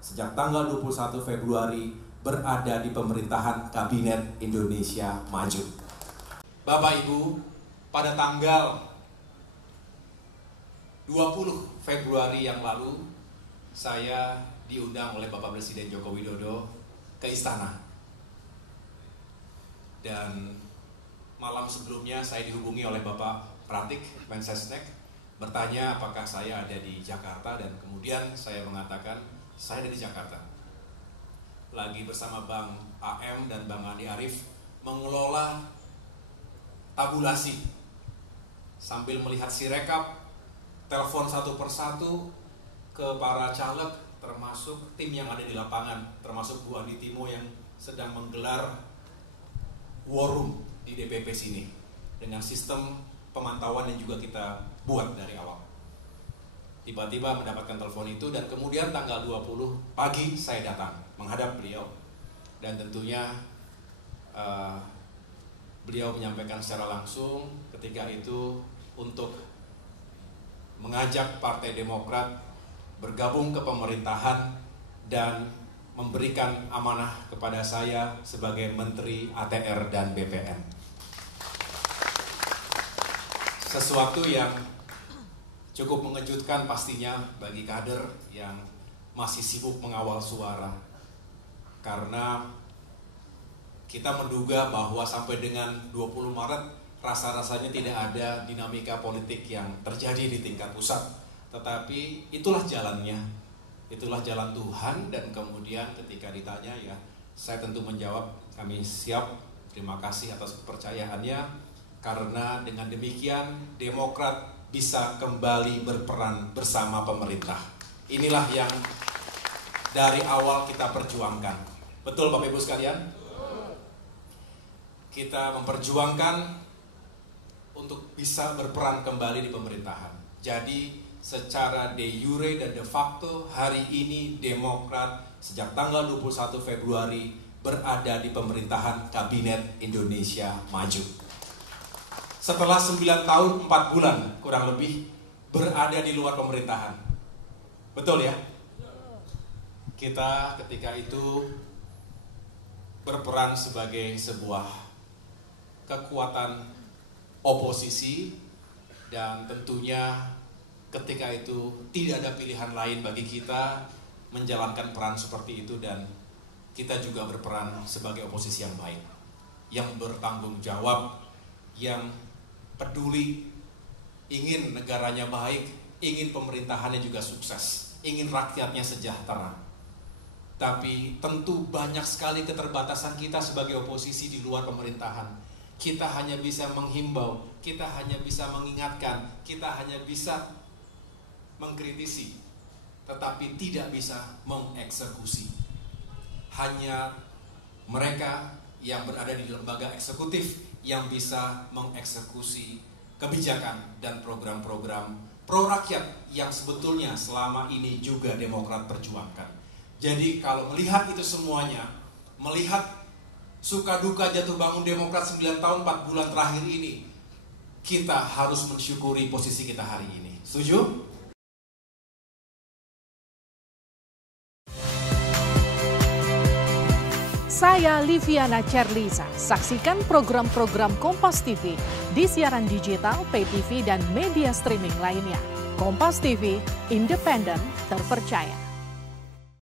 sejak tanggal 21 Februari berada di pemerintahan Kabinet Indonesia Maju. Bapak Ibu, pada tanggal 20 Februari yang lalu, saya diundang oleh Bapak Presiden Joko Widodo ke istana. Dan malam sebelumnya saya dihubungi oleh Bapak Pratik, Mensesnek, bertanya apakah saya ada di Jakarta, dan kemudian saya mengatakan saya ada di Jakarta. Lagi bersama Bang AM dan Bang Andi Arief mengelola tabulasi sambil melihat sirekap, telepon satu persatu ke para caleg, termasuk tim yang ada di lapangan, termasuk Bu Andi Timo yang sedang menggelar war room di DPP sini dengan sistem pemantauan yang juga kita buat dari awal. Tiba-tiba mendapatkan telepon itu, dan kemudian tanggal 20 pagi saya datang menghadap beliau, dan tentunya beliau menyampaikan secara langsung ketika itu untuk mengajak Partai Demokrat bergabung ke pemerintahan dan memberikan amanah kepada saya sebagai Menteri ATR dan BPN. Sesuatu yang cukup mengejutkan pastinya bagi kader yang masih sibuk mengawal suara. Karena kita menduga bahwa sampai dengan 20 Maret rasa-rasanya tidak ada dinamika politik yang terjadi di tingkat pusat. Tetapi itulah jalannya, itulah jalan Tuhan. Dan kemudian ketika ditanya, ya saya tentu menjawab kami siap, terima kasih atas kepercayaannya. Karena dengan demikian Demokrat bisa kembali berperan bersama pemerintah. Inilah yang dari awal kita perjuangkan. Betul Bapak Ibu sekalian? Kita memperjuangkan untuk bisa berperan kembali di pemerintahan. Jadi secara de jure dan de facto hari ini Demokrat sejak tanggal 21 Februari berada di pemerintahan Kabinet Indonesia Maju. Setelah 9 tahun 4 bulan kurang lebih berada di luar pemerintahan. Betul ya? Kita ketika itu berperan sebagai sebuah kekuatan oposisi, dan tentunya ketika itu tidak ada pilihan lain bagi kita menjalankan peran seperti itu, dan kita juga berperan sebagai oposisi yang baik, yang bertanggung jawab, yang peduli, ingin negaranya baik, ingin pemerintahannya juga sukses, ingin rakyatnya sejahtera. Tapi tentu banyak sekali keterbatasan kita sebagai oposisi di luar pemerintahan. Kita hanya bisa menghimbau, kita hanya bisa mengingatkan, kita hanya bisa mengkritisi, tetapi tidak bisa mengeksekusi. Hanya mereka yang berada di lembaga eksekutif yang bisa mengeksekusi kebijakan dan program-program pro rakyat yang sebetulnya selama ini juga Demokrat perjuangkan. Jadi kalau melihat itu semuanya, melihat suka duka jatuh bangun Demokrat 9 tahun 4 bulan terakhir ini, kita harus mensyukuri posisi kita hari ini. Setuju? Saya Liviana Cerlisa. Saksikan program-program Kompas TV di siaran digital, pay TV, dan media streaming lainnya. Kompas TV, independen, terpercaya.